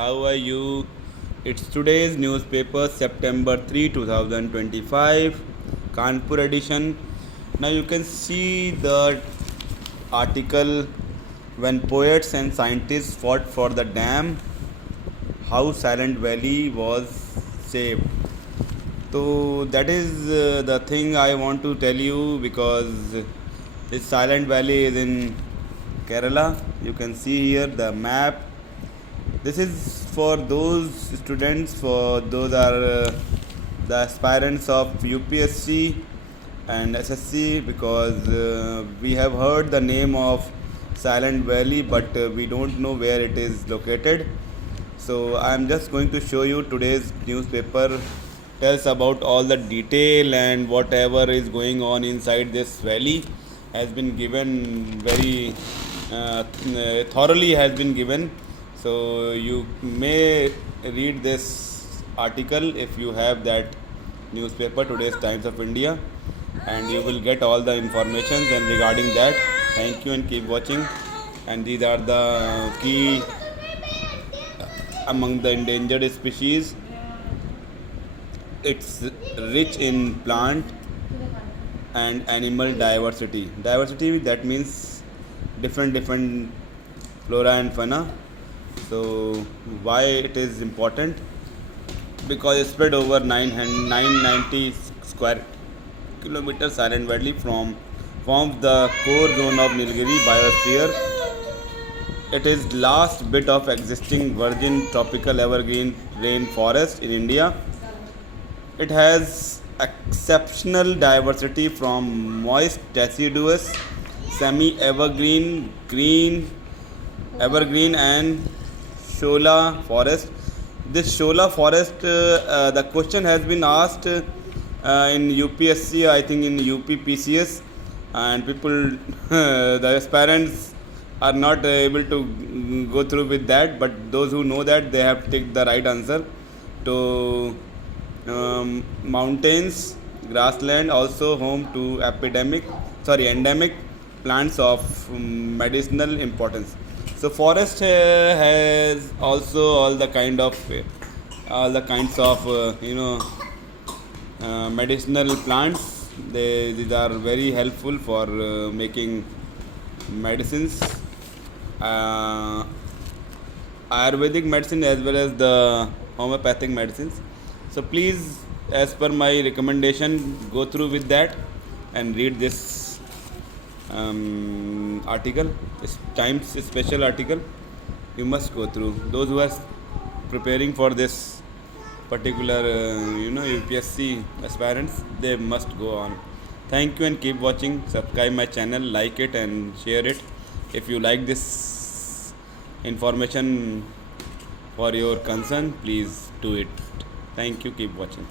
How are you? It's today's newspaper, September 3, 2025, Kanpur edition. Now you can see the article when poets and scientists fought for the dam, how Silent Valley was saved. So that is the thing I want to tell you because this Silent Valley is in Kerala. You can see here the map. This is for those students, for those are the aspirants of UPSC and SSC because we have heard the name of Silent Valley, but we don't know where it is located. So I am just going to show you today's newspaper tells about all the detail and whatever is going on inside this valley has been given very thoroughly has been given. So you may read this article if you have that newspaper, today's Times of India, and you will get all the information and regarding that. Thank you and keep watching. And these are the key among the endangered species. It's rich in plant and animal diversity. Diversity that means different flora and fauna. So why it is important? Because it's spread over 990 square kilometers. Silent Valley forms the core zone of Nilgiri biosphere. It is last bit of existing virgin tropical evergreen rainforest in India. It has exceptional diversity from moist deciduous, semi-evergreen, green, evergreen and shola forest. This shola forest, the question has been asked in UPSC, I think in UPPCS, and people, the aspirants are not able to go through with that, but those who know that they have to take the right answer. To mountains, grassland, also home to endemic plants of medicinal importance. So forest has also all the kinds of medicinal plants. These are very helpful for making medicines, uh, Ayurvedic medicine as well as the homeopathic medicines. So please, as per my recommendation, go through with that and read this article. It's Times special article. You must go through. Those who are preparing for this particular, UPSC aspirants, they must go on. Thank you and keep watching. Subscribe my channel, like it and share it. If you like this information for your concern, please do it. Thank you. Keep watching.